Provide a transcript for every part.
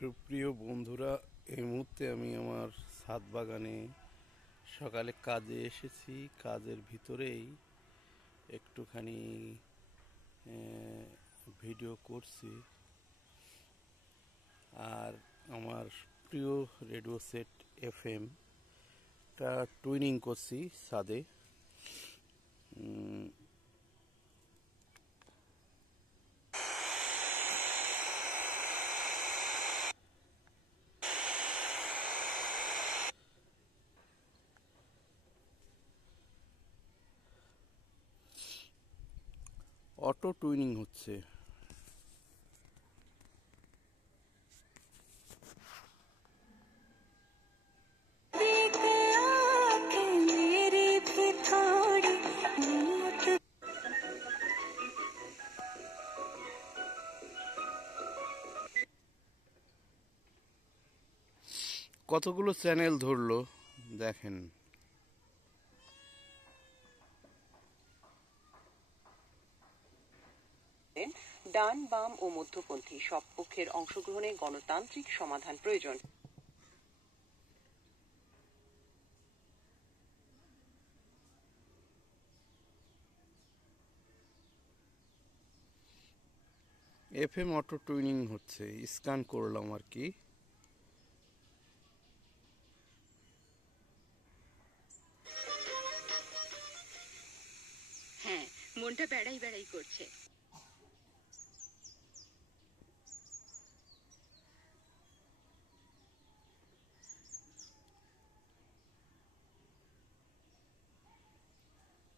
সুপ্রিয় বন্ধুরা, এই মুহূর্তে আমি আমার ছাদ বাগানে সকালে কাজে এসেছি। কাজের ভিতরেই একটুখানি ভিডিও করছি। আর আমার প্রিয় রেডিও সেট FM টা টুইনিং করছি ছাদে। অটো টুইনিং হচ্ছে। কতগুলো চ্যানেল ধরলো দেখেন। ডান, বাম ও মধ্যপন্থী সব পক্ষের অংশগ্রহণে গণতান্ত্রিক সমাধান প্রয়োজন। FM অটো টুইনিং হচ্ছে, স্ক্যান করলাম আর কি। হ্যাঁ, মনটা বেড়াই বেড়াই করছে।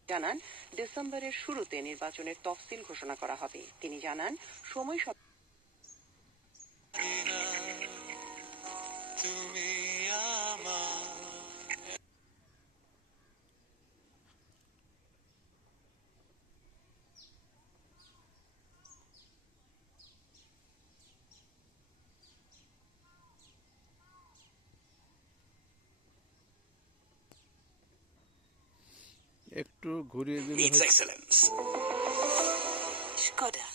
জানান, ডিসেম্বরের শুরুতে নির্বাচনের তফসিল ঘোষণা করা হবে। তিনি জানান, সময় একটু ঘুরিয়ে দিলে স্কোডা।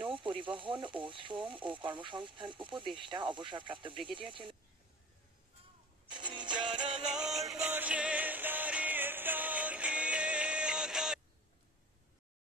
নৌ পরিবহন ও শ্রম ও কর্মসংস্থান উপদেষ্টা অবসরপ্রাপ্ত ব্রিগেডিয়ার জেনারেল